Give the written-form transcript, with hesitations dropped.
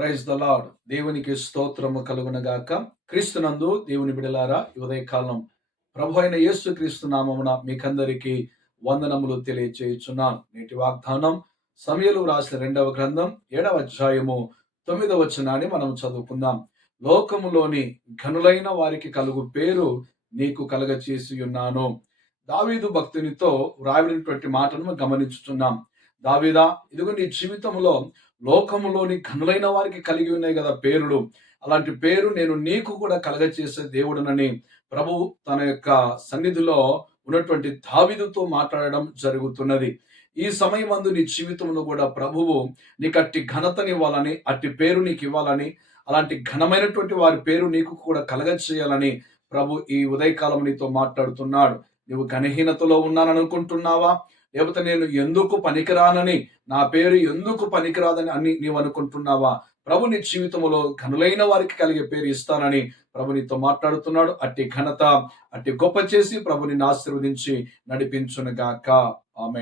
Praise the lord. దేవునికి స్తోత్రము కలుగునగాక. క్రీస్తునందు దేవుని బిడలారా, ఈ ఉదయకాలం ప్రభు అయిన యేసు క్రీస్తు నామమున మీకందరికీ వందనములు తెలియచేయుచున్నాను. నేటి వాగ్దానం సమూయేలు రాసిన 2వ గ్రంథం 7వ అధ్యాయము 9వ వచనాన్ని మనం చదువుకుందాం. లోకములోని ఘనులైన వారికి కలుగు పేరు నీకు కలగచేసి ఉన్నాను. దావీదు భక్తునితో వ్రాయబడినటువంటి మాటను గమనించుచున్నాం. దావీదా, ఇదిగో నీ జీవితంలో లోకములోని ఘనులైన వారికి కలిగి ఉన్నాయి కదా పేరులు, అలాంటి పేరు నేను నీకు కూడా కలగచేసే దేవుడునని ప్రభువు తన యొక్క సన్నిధిలో ఉన్నటువంటి దావీదుతో మాట్లాడడం జరుగుతున్నది. ఈ సమయమందు నీ జీవితంలో కూడా ప్రభువు నీకు అట్టి ఘనతనివ్వాలని, అట్టి పేరు నీకు ఇవ్వాలని, అలాంటి ఘనమైనటువంటి వారి పేరు నీకు కూడా కలగచేయాలని ప్రభు ఈ ఉదయకాలం నీతో మాట్లాడుతున్నాడు. నువ్వు ఘనహీనతలో ఉన్నానని అనుకుంటున్నావా? లేకపోతే నేను ఎందుకు పనికిరానని, నా పేరు ఎందుకు పనికిరాదని అని నీవు అనుకుంటున్నావా? ప్రభు నీ జీవితంలో ఘనులైన వారికి కలిగే పేరు ఇస్తానని ప్రభు నీతో మాట్లాడుతున్నాడు. అట్టి ఘనత, అట్టి గొప్ప చేసి ప్రభు నిన్ను ఆశీర్వదించి నడిపించునుగాక. ఆమేన్.